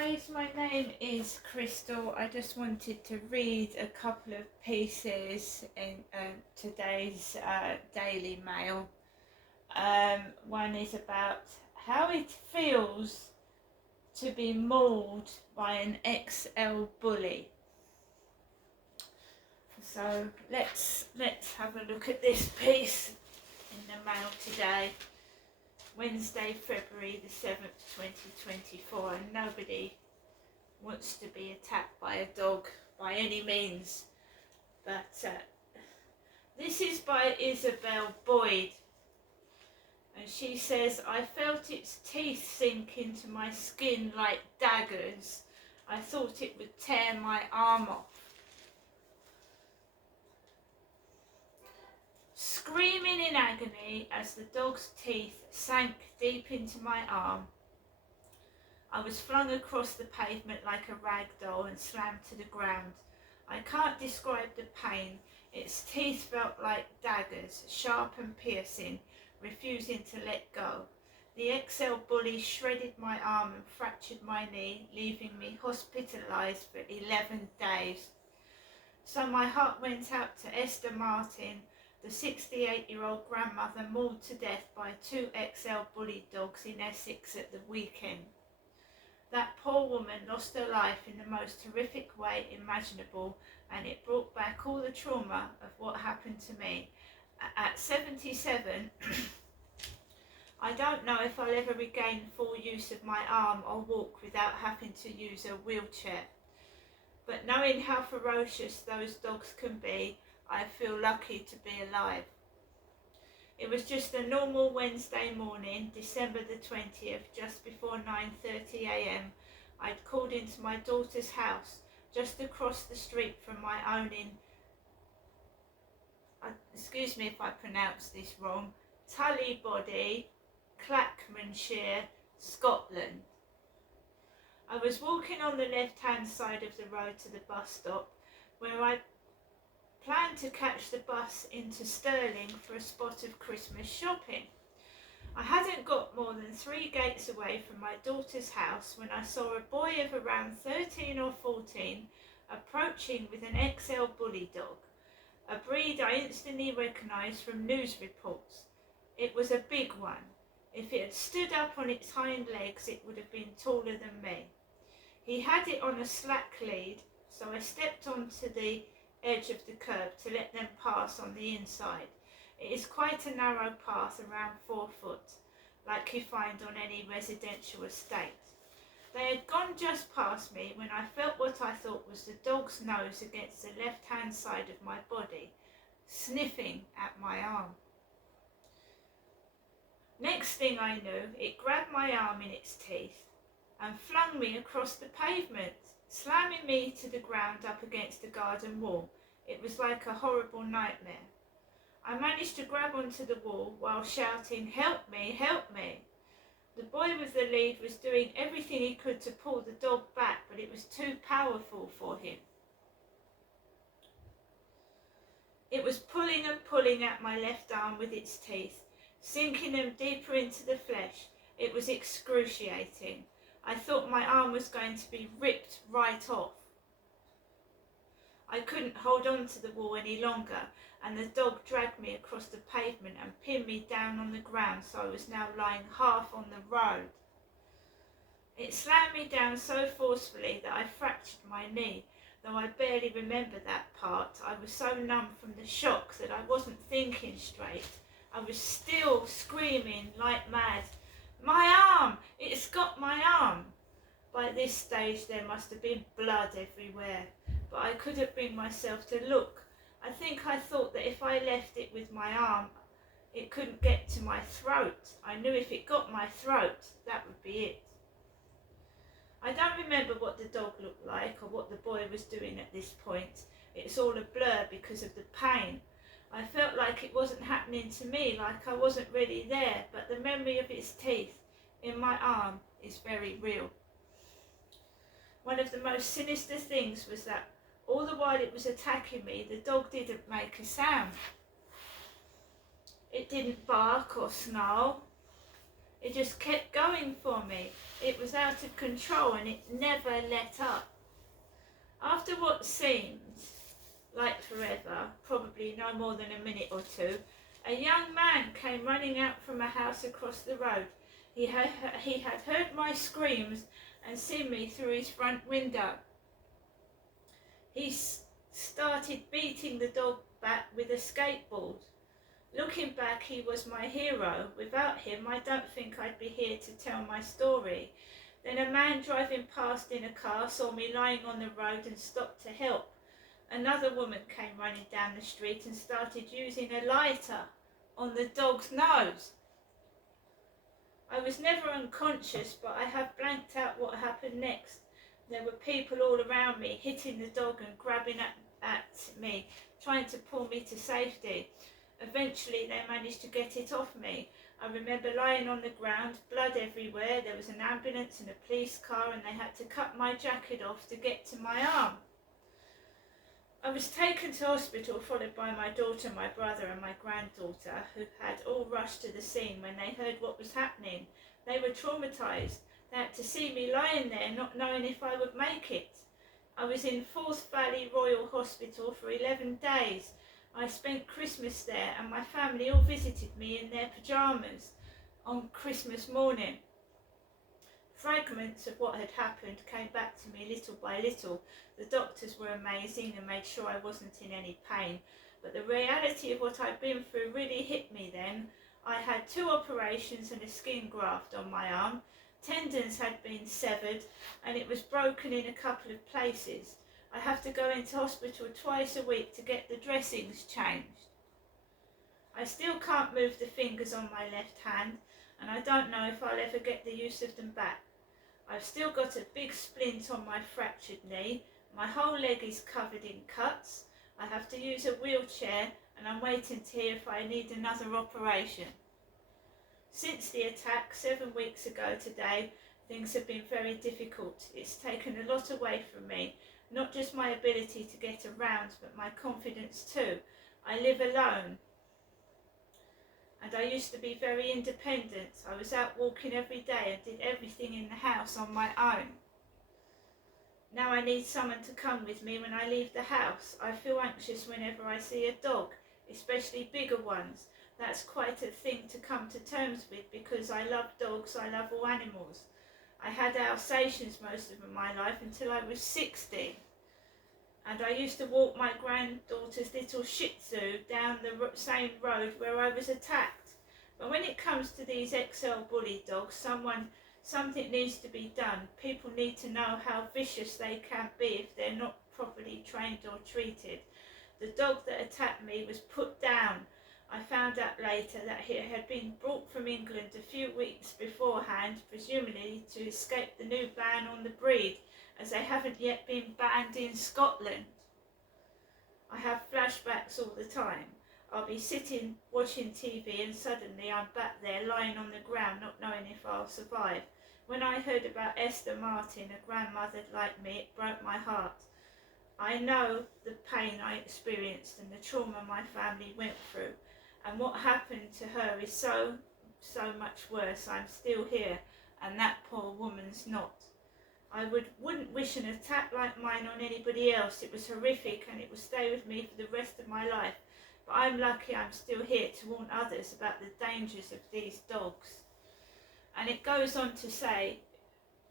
guys, my name is Crystal. I just wanted to read a couple of pieces in today's Daily Mail. One is about how it feels to be mauled by an XL bully. So let's have a look at this piece in the mail today. Wednesday, February the 7th, 2024, and nobody wants to be attacked by a dog by any means, but this is by Isabel Boyd, and she says, I felt its teeth sink into my skin like daggers. I thought it would tear my arm off. Screaming in agony as the dog's teeth sank deep into my arm, I was flung across the pavement like a rag doll and slammed to the ground. I can't describe the pain. Its teeth felt like daggers, sharp and piercing, refusing to let go. The XL bully shredded my arm and fractured my knee, leaving me hospitalised for 11 days. So my heart went out to Esther Martin, the 68-year-old grandmother mauled to death by two XL bully dogs in Essex at the weekend. That poor woman lost her life in the most horrific way imaginable, and it brought back all the trauma of what happened to me. At 77, I don't know if I'll ever regain full use of my arm or walk without having to use a wheelchair. But knowing how ferocious those dogs can be, I feel lucky to be alive. It was just a normal Wednesday morning, December the 20th, just before 9:30 a.m. I'd called into my daughter's house, just across the street from my own in, excuse me if I pronounce this wrong, Tullybody, Clackmanshire, Scotland. I was walking on the left-hand side of the road to the bus stop, where I planned to catch the bus into Stirling for a spot of Christmas shopping. I hadn't got more than 3 gates away from my daughter's house when I saw a boy of around 13 or 14 approaching with an XL bully dog, a breed I instantly recognised from news reports. It was a big one. If it had stood up on its hind legs, it would have been taller than me. He had it on a slack lead, so I stepped onto the edge of the curb to let them pass on the inside. It is quite a narrow path, around 4 foot, like you find on any residential estate. They had gone just past me when I felt what I thought was the dog's nose against the left-hand side of my body, sniffing at my arm. Next thing I knew, it grabbed my arm in its teeth and flung me across the pavement, slamming me to the ground up against the garden wall. It was like a horrible nightmare. I managed to grab onto the wall while shouting, "Help me, help me." The boy with the lead was doing everything he could to pull the dog back, but it was too powerful for him. It was pulling and pulling at my left arm with its teeth, sinking them deeper into the flesh. It was excruciating. I thought my arm was going to be ripped right off. I couldn't hold on to the wall any longer, and the dog dragged me across the pavement and pinned me down on the ground, so I was now lying half on the road. It slammed me down so forcefully that I fractured my knee, though I barely remember that part. I was so numb from the shock that I wasn't thinking straight. I was still screaming like mad, "My arm! It's got my arm!" By this stage there must have been blood everywhere, but I couldn't bring myself to look. I think I thought that if I left it with my arm, it couldn't get to my throat. I knew if it got my throat, that would be it. I don't remember what the dog looked like or what the boy was doing at this point. It's all a blur because of the pain. I felt like it wasn't happening to me, like I wasn't really there, but the memory of its teeth in my arm is very real. One of the most sinister things was that all the while it was attacking me, the dog didn't make a sound. It didn't bark or snarl. It just kept going for me. It was out of control and it never let up. After what seemed like forever, probably no more than a minute or two, a young man came running out from a house across the road. He had heard my screams and seen me through his front window. He started beating the dog back with a skateboard. Looking back, he was my hero. Without him, I don't think I'd be here to tell my story. Then a man driving past in a car saw me lying on the road and stopped to help. Another woman came running down the street and started using a lighter on the dog's nose. I was never unconscious, but I have blanked out what happened next. There were people all around me, hitting the dog and grabbing at me, trying to pull me to safety. Eventually they managed to get it off me. I remember lying on the ground, blood everywhere. There was an ambulance and a police car and they had to cut my jacket off to get to my arm. I was taken to hospital, followed by my daughter, my brother and my granddaughter, who had all rushed to the scene when they heard what was happening. They were traumatised. They had to see me lying there, not knowing if I would make it. I was in Forth Valley Royal Hospital for 11 days. I spent Christmas there and my family all visited me in their pyjamas on Christmas morning. Fragments of what had happened came back to me little by little. The doctors were amazing and made sure I wasn't in any pain, but the reality of what I'd been through really hit me then. I had 2 operations and a skin graft on my arm. Tendons had been severed and it was broken in a couple of places. I have to go into hospital twice a week to get the dressings changed. I still can't move the fingers on my left hand and I don't know if I'll ever get the use of them back. I've still got a big splint on my fractured knee. My whole leg is covered in cuts. I have to use a wheelchair and I'm waiting to hear if I need another operation. Since the attack 7 weeks ago today, things have been very difficult. It's taken a lot away from me. Not just my ability to get around, but my confidence too. I live alone. And I used to be very independent. I was out walking every day and did everything in the house on my own. Now I need someone to come with me when I leave the house. I feel anxious whenever I see a dog, especially bigger ones. That's quite a thing to come to terms with because I love dogs, I love all animals. I had Alsatians most of my life until I was 60. And I used to walk my granddaughter's little Shih Tzu down the same road where I was attacked. But when it comes to these XL bully dogs, something needs to be done. People need to know how vicious they can be if they're not properly trained or treated. The dog that attacked me was put down. I found out later that he had been brought from England a few weeks beforehand, presumably to escape the new ban on the breed, as they haven't yet been banned in Scotland. I have flashbacks all the time. I'll be sitting watching TV and suddenly I'm back there lying on the ground not knowing if I'll survive. When I heard about Esther Martin, a grandmother like me, it broke my heart. I know the pain I experienced and the trauma my family went through, and what happened to her is so much worse. I'm still here and that poor woman's not. I wouldn't wish an attack like mine on anybody else. It was horrific and it will stay with me for the rest of my life. But I'm lucky I'm still here to warn others about the dangers of these dogs. And it goes on to say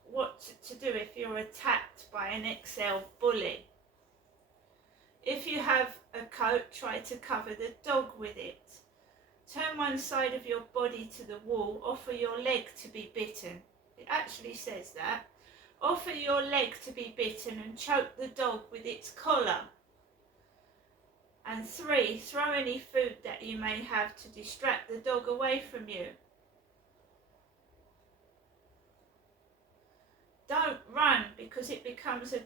what to do if you're attacked by an XL bully. If you have a coat, try to cover the dog with it. Turn one side of your body to the wall, offer your leg to be bitten. It actually says that. Offer your leg to be bitten and choke the dog with its collar. And 3, throw any food that you may have to distract the dog away from you. Don't run because it becomes a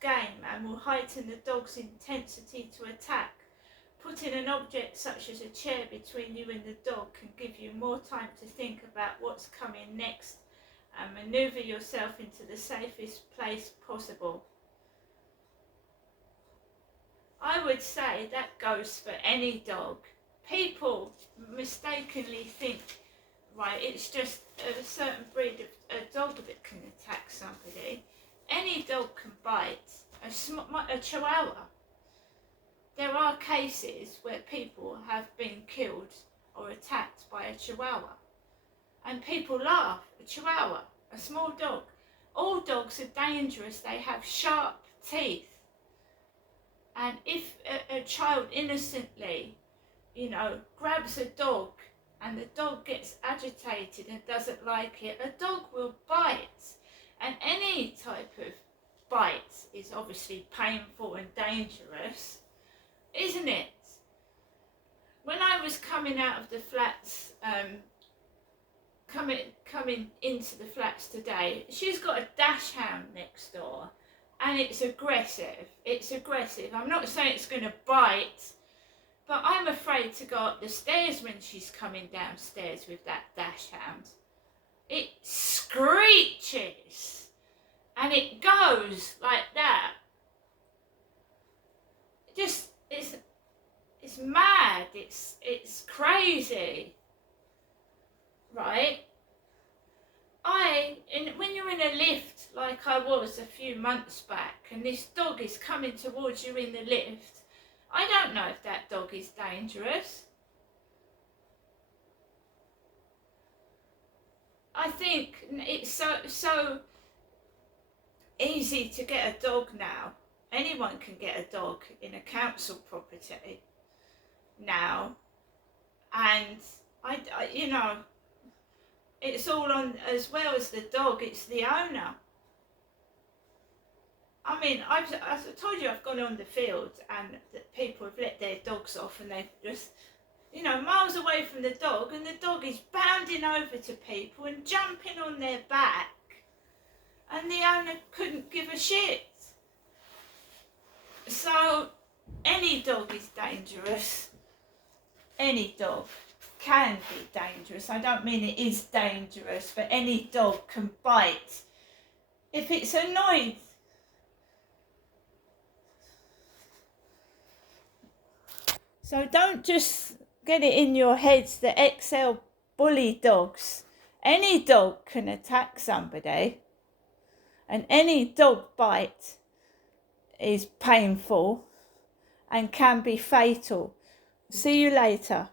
game and will heighten the dog's intensity to attack. Putting an object such as a chair between you and the dog can give you more time to think about what's coming next and manoeuvre yourself into the safest place possible. I would say that goes for any dog. People mistakenly think right? It's just a certain breed of a dog that can attack somebody. Any dog can bite. A chihuahua. There are cases where people have been killed or attacked by a chihuahua. And people laugh. A chihuahua, a small dog. All dogs are dangerous. They have sharp teeth. And if a child innocently, grabs a dog and the dog gets agitated and doesn't like it, a dog will bite. And any type of bite is obviously painful and dangerous, isn't it? When I was coming out of the flats, coming into the flats today, she's got a dash hound next door, and it's aggressive. I'm not saying it's going to bite, but I'm afraid to go up the stairs when she's coming downstairs with that dash hound. It screeches and it goes like that. It's mad. It's crazy, right? When you're in a lift like I was a few months back, and this dog is coming towards you in the lift, I don't know if that dog is dangerous. I think it's so easy to get a dog now. Anyone can get a dog in a council property now, and I it's all on, as well as the dog, it's the owner. I mean, I've told you I've gone on the field and that people have let their dogs off and they've just, miles away from the dog, and the dog is bounding over to people and jumping on their back, and the owner couldn't give a shit. So any dog is dangerous. Any dog can be dangerous. I don't mean it is dangerous, but any dog can bite if it's annoyed. So don't just get it in your heads that XL bully dogs. Any dog can attack somebody, and any dog bite is painful and can be fatal. See you later.